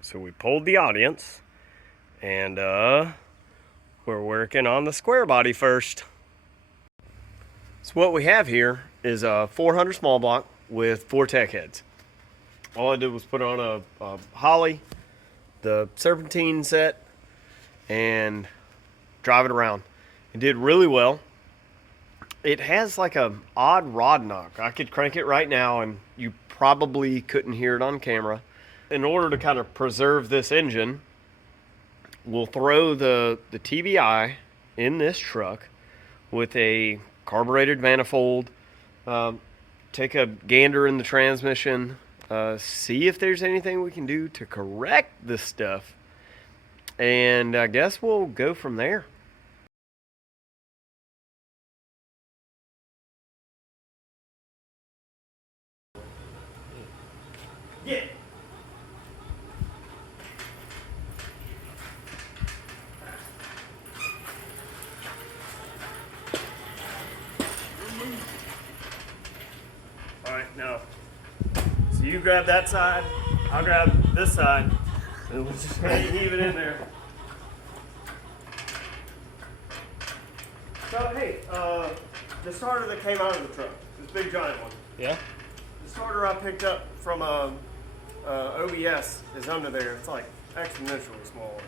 So we pulled the audience, and we're working on the Squarebody first. So what we have here is a 400 small block with 4 tech heads. All I did was put on a Holly, the serpentine set, and drive it around. It did really well. It has like a odd rod knock. I could crank it right now and you probably couldn't hear it on camera. In order to kind of preserve this engine, we'll throw the TBI in this truck with a carbureted manifold, take a gander in the transmission, see if there's anything we can do to correct this stuff, and I guess we'll go from there. Yeah. All right, now, so you grab that side, I'll grab this side, and we'll just heave it in there. So, hey, the starter that came out of the truck, this big giant one. Yeah? The starter I picked up from OBS is under there. It's like exponentially smaller.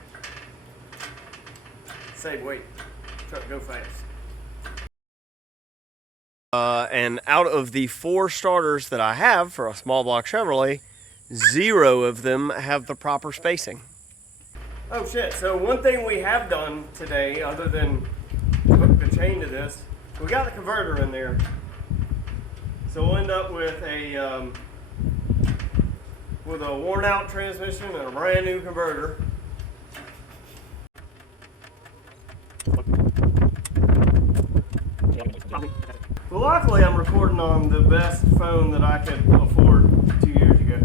Save weight. Truck go fast. And out of the 4 starters that I have for a small block Chevrolet, 0 of them have the proper spacing. Oh shit, so one thing we have done today, other than hook the chain to this, we got the converter in there. So we'll end up with a worn out transmission and a brand new converter. Well, luckily I'm recording on the best phone that I could afford 2 years ago.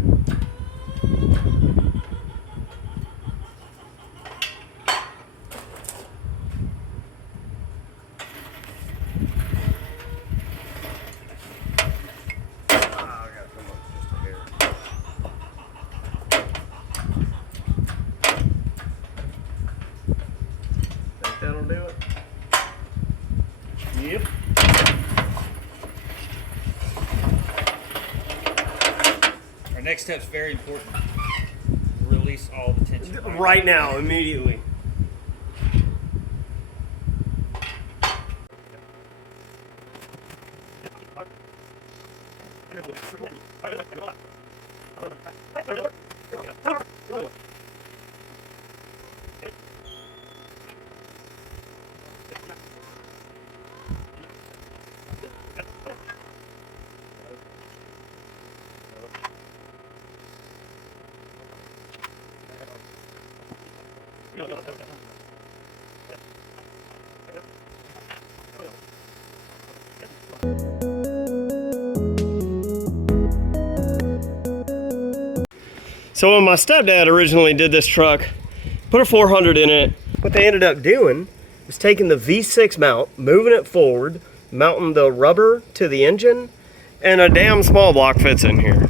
I gotta come up just a hair. Think that'll do it? Yep. Our next step's very important. Release all the tension. Right now, immediately. So when my stepdad originally did this truck, put a 400 in it, what they ended up doing was taking the V6 mount, moving it forward, mounting the rubber to the engine, and a damn small block fits in here.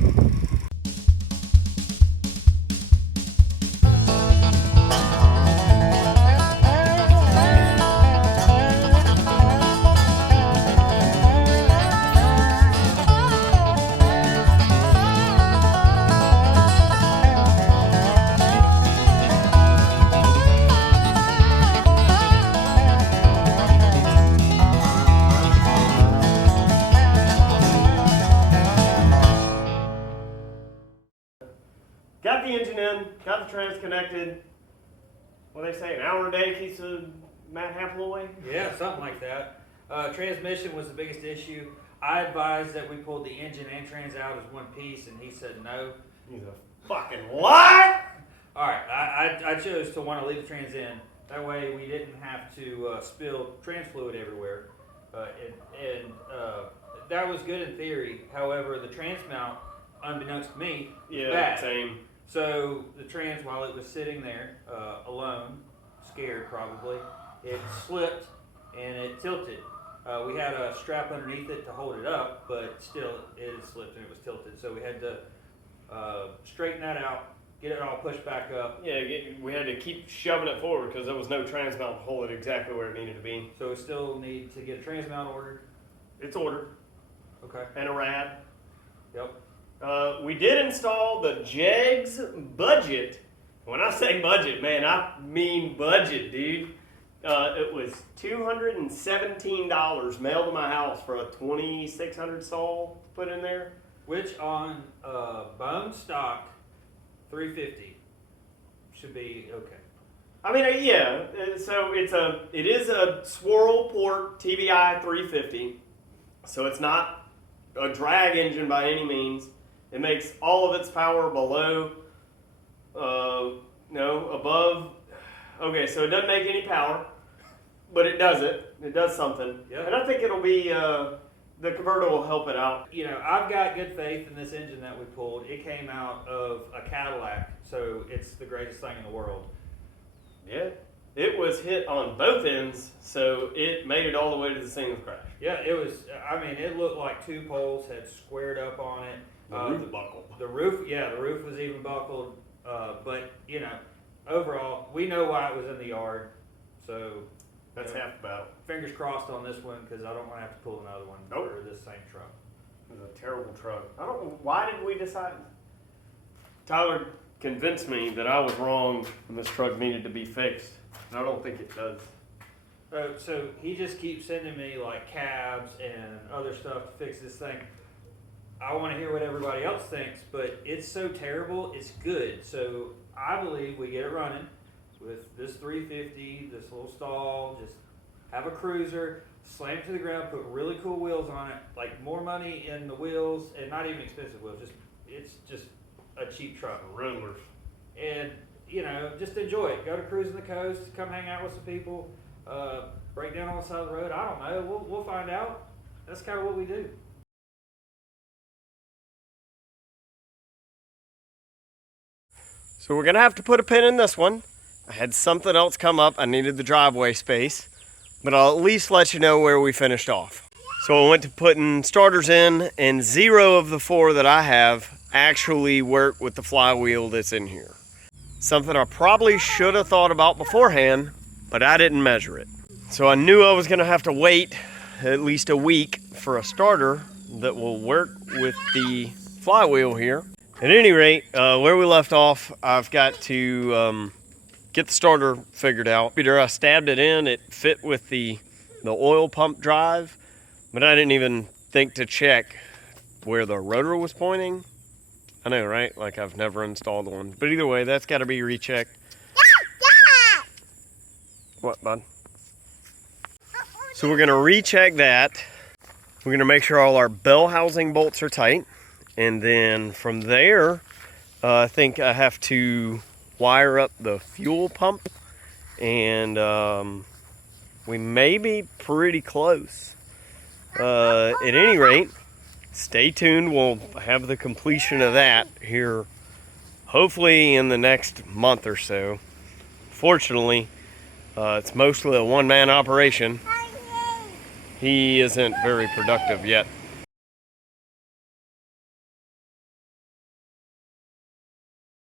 Got the engine in, got the trans connected. What do they say, an hour a day keeps the Matt Hample away? Yeah, something like that. Transmission was the biggest issue. I advised that we pulled the engine and trans out as one piece, and he said no. He's a fucking what? All right, I chose to want to leave the trans in. That way we didn't have to spill trans fluid everywhere. That was good in theory. However, the trans mount, unbeknownst to me, Yeah, bad. same. So the trans, while it was sitting there alone, scared probably, it slipped and it tilted. We had a strap underneath it to hold it up, but still it had slipped and it was tilted. So we had to straighten that out, get it all pushed back up. Yeah, we had to keep shoving it forward because there was no trans mount to hold it exactly where it needed to be. So we still need to get a trans mount ordered. It's ordered. Okay. And a rad. Yep. We did install the Jegs budget. When I say budget, man, I mean budget, dude. It was $217 mailed to my house for a 2600 stall to put in there. Which on bone stock 350 should be okay. I mean, yeah. So it is a swirl port TBI 350. So it's not a drag engine by any means. It makes all of its power below, above. Okay, so it doesn't make any power, but it does it. It does something. Yep. And I think it'll be, the converter will help it out. You know, I've got good faith in this engine that we pulled. It came out of a Cadillac, so it's the greatest thing in the world. Yeah. It was hit on both ends, so it made it all the way to the scene of the crash. Yeah, it was, I mean, it looked like two poles had squared up on it. The roof buckled. The roof was even buckled. But, you know, overall, we know why it was in the yard. So, That's half the battle. Fingers crossed on this one, because I don't want to have to pull another one for this same truck. It was a terrible truck. I don't know, why did we decide? Tyler convinced me that I was wrong and this truck needed to be fixed. And I don't think it does. So he just keeps sending me like cabs and other stuff to fix this thing. I want to hear what everybody else thinks, but it's so terrible, it's good. So I believe we get it running with this 350, this little stall, just have a cruiser, slam it to the ground, put really cool wheels on it, like more money in the wheels, and not even expensive wheels, it's just a cheap truck. Riddlers. And, you know, just enjoy it. Go to cruising the coast, come hang out with some people, break down on the side of the road. I don't know. We'll find out. That's kind of what we do. So we're gonna have to put a pin in this one. I had something else come up. I needed the driveway space, but I'll at least let you know where we finished off. So I went to putting starters in, and 0 of the 4 that I have actually work with the flywheel that's in here. Something I probably should have thought about beforehand, but I didn't measure it. So I knew I was gonna have to wait at least a week for a starter that will work with the flywheel here. At any rate, where we left off, I've got to get the starter figured out. I stabbed it in, it fit with the oil pump drive, but I didn't even think to check where the rotor was pointing. I know, right? Like I've never installed one. But either way, that's got to be rechecked. What, bud? So we're going to recheck that. We're going to make sure all our bell housing bolts are tight. And then from there, I think I have to wire up the fuel pump. And we may be pretty close. At any rate, stay tuned. We'll have the completion of that here hopefully in the next month or so. Fortunately, it's mostly a one-man operation. He isn't very productive yet.